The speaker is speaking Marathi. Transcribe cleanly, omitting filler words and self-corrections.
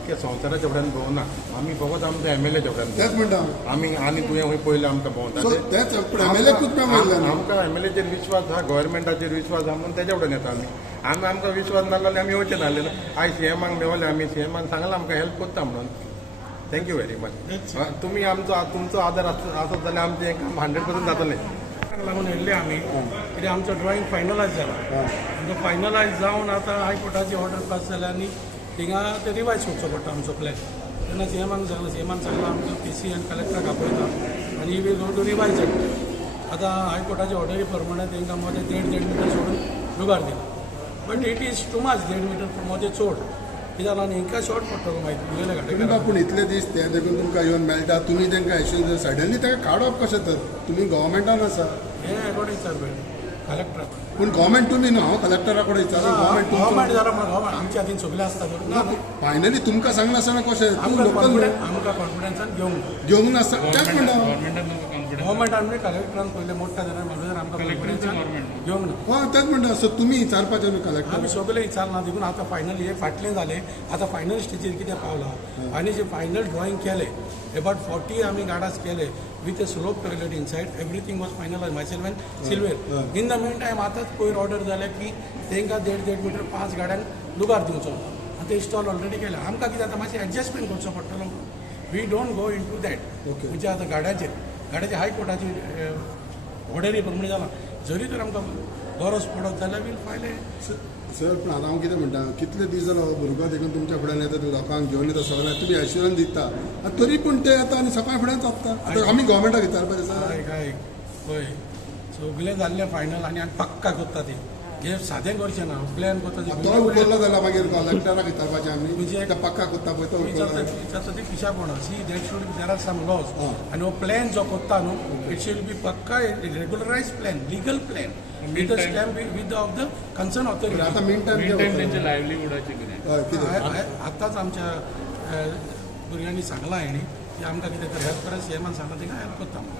इतक्या संवसाराच्या फुड्यान भोंवना आमी फकत आमच्या MLAच्या फुड्यान तेच म्हणटा आमी आनी तुवें खंय पयलें आमकां भोंवता सो तेच MLAकूच मेळिल्लें न्हू. आमकां MLAचेर विश्वास आहा गव्हर्मेंटाचेर विश्वास आहा म्हणून तेज्या फुड्यान येता आमकां विश्वास नासलो जाल्यार आमी येवचे नासले ना आयज CMाक मेवले आमी CMाक सांगलां आमकां हेल्प करता म्हणून थँक्यू व्हेरी मच तुमी तुमचो आदर आसत जाल्यार आमचें काम 100% जातलें लागून येयल्ले आमी कित्याक आमचो ड्रॉइंग फायनलायज जाला आमचो फायनलायज जावन आतां हायकोर्टाची ऑर्डर पास जाल्या आनी थिंगा ते रिवायज करचो पडटा आमचो प्लॅन तेन्ना CMाक सांगलां आमचो PC आनी कलेक्टराक आपयता आनी ही will go on to revise it आतां हायकोर्टाची ऑर्डरी प्रमाणे तांकां मदें 1.5 मिटर सोडून लुगार दिला but it is too much 1.5 metre मदें चोड कित्याक लागून हिंका शॉर्ट पडटलो मागीर तुगेले तुमकां पूण इतले दीस ते देखून तुमकां येवन मेळटा तुमी तांकां एश्युर सडनली ताका काडप कशें तर तुमी गव्हर्मेंटान आसा हे एकोडे विचारपय कलेक्टराक पूण गव्हर्मेंट तुमी न्हू हांव कलेक्टरा कडेन विचारलो गव्हर्मेंट जाला म्हणून गव्हर्मेंट आमच्या हातीन सगळें आसता ना फायनली तुमकां सांगनासतना कशें तूं लोकल आमकां कॉन्फिडन्सान घेवंक नासता त्याच म्हणटा गव्हर्मेंटान म्हणजे कलेक्टरान पयलें मोठ्या जाल्यार म्हणून आमकां कॉन्फिडन्सान घेवंक ना हय तेच म्हणटा सो तुमी विचारपाचें न्हू कलेक्टर आमी सगळे विचारना देखून आतां फायनली हे फाटलें जालें आतां फायनल स्टेजीर कितें पावला आनी जे फायनल ड्रॉइंग केलें अबाउट 40 आमी गार्डास केले with a slope toilet inside everything was finalise myself end Silveira in the mean time आतांच पयर ऑर्डर जालें की तांकां 1.5 मिटर 5 गाड्यांक लुगार दिवचो आनी ते इन्स्टॉल ऑलरेडी केले आमकां कितें जाता मातशें एडजस्टमेंट करचो पडटलो we don't go into that म्हणजे आतां गाड्याचे हायकोर्टाची ऑर्डरी प्रमाणे जाला जरी तर आमकां गरज पडत जाल्यार वील फायल सर पूण आतां हांव कितें म्हणटा कितले दीस जालो भुरगो देखून तुमच्या फुड्यान येता लोकांक घेवन येता सगळ्यांक तुमी एश्युरन्स दिता तरी पूण ते येता आनी सकाळी फुड्यान चोपता आतां आमी गव्हर्मेंटाक विचारपाचें सर काय पळय सगळें जाल्लें फायनल आनी पक्का करता ती हे सादें करचें ना प्लॅन करता तो उरलो जाल्यार मागीर कलेक्टराक विचारपाचें आमी म्हणजे ते पक्का करता पळय तो उरलो विचारता ती पिशापण see that should be there are some laws आनी हो प्लॅन जो करता न्हू इट शूड बी पक्का regularise plan legal plan with stamp with of the concern authority आतां मीन टायम त्यांच्या लायव्हलीहुडाचे कितें आतांच आमच्या भुरग्यांनी सांगलां हेणी की आमकां कितें तर हेल्प करा CMान सांगलां तिका हेल्प करता